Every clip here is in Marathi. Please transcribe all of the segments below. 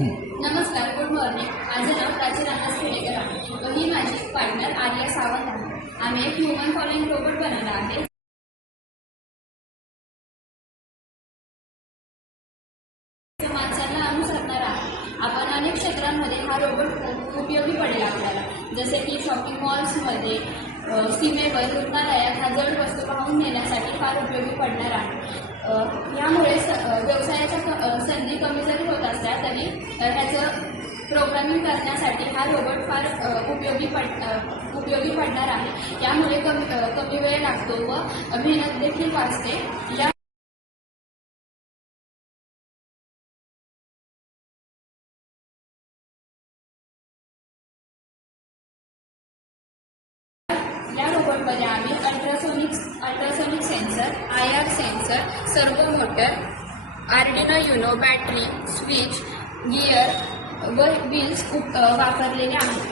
नमस्कार, गुड मॉर्निंग. माझं नाव प्राची रामदास खेडेकर आहे व ही माझी पार्टनर आर्या सावंत आहे. आम्ही एक ह्युमन फॉलोइंग रोबोट बनवला आहे. माणसांना अनुसरणार आहे. आपण अनेक क्षेत्रांमध्ये हा रोबोट उपयोगी पडेल आपल्याला, जसे की शॉपिंग मॉल्समध्ये, सीमेवर, रुग्णालयात हा जड वस्तू वाहून नेण्यासाठी फार उपयोगी पडणार आहे. यामुळे व्यवसायाच्या संधी कमी जरी होत असल्या तरी त्याचं प्रोग्रामिंग करण्यासाठी हा रोबोट फार उपयोगी पडणार आहे. यामुळे कमी वेळ लागतो व मेहनत देखील वाचते. या रोबोटमध्ये आम्ही ultrasonic sensor, IR sensor, servo motor, Arduino Uno, battery, switch, gear व व्हील्स वापरलेले आहेत.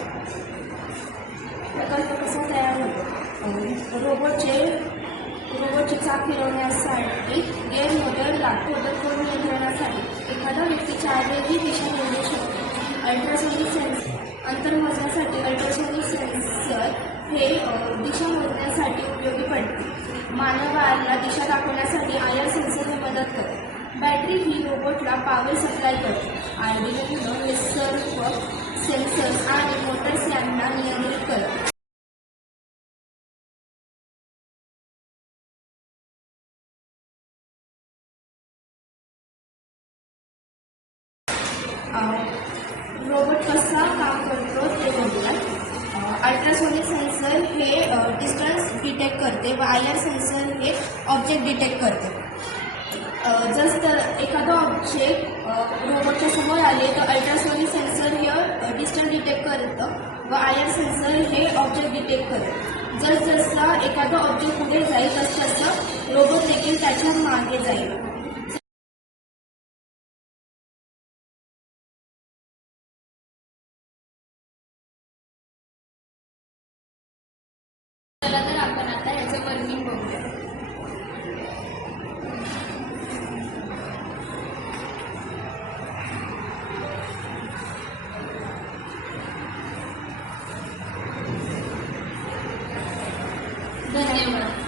प्रकल्प कसा तयार होतो? रोबोटची चाक फिरवण्यासाठी गेअर मोटर लागतो, तर तो नियंत्रणासाठी एखादा व्यक्ती चारही दिशा निवडू शकतो. अल्ट्रासोनिक सेन्सर अंतर मोजण्यासाठी अल्ट्रासोनिक सेन्सर हे दिशा मोजण्यासाठी उपयोगी पडते. मानवाला दिशा दाखवण्यासाठी IR सेन्सर ही मदत करते. बॅटरी ही रोबोटला पॉवर सप्लाय करते. आर्डिनो हे सर्व सेन्सर्स आणि मोटर्स यांना नियंत्रित करते. रोबोट कसा काम करतो ते बघूया. अल्ट्रासोनिक सेन्सर हे डिस्टन्स डिटेक्ट करते व IR सेन्सर हे ऑब्जेक्ट डिटेक्ट करते. जर एखादा ऑब्जेक्ट रोबोटच्या समोर आले तर अल्ट्रासोनिक सेन्सर हे डिस्टन्स डिटेक्ट करतं व IR सेन्सर हे ऑब्जेक्ट डिटेक्ट करतं. जसं एखादा ऑब्जेक्ट पुढे जाईल तसं रोबोट देखील त्याच्या मागे जाईल. चला तर आपण आता याचं वर्किंग बघूया. धन्यवाद.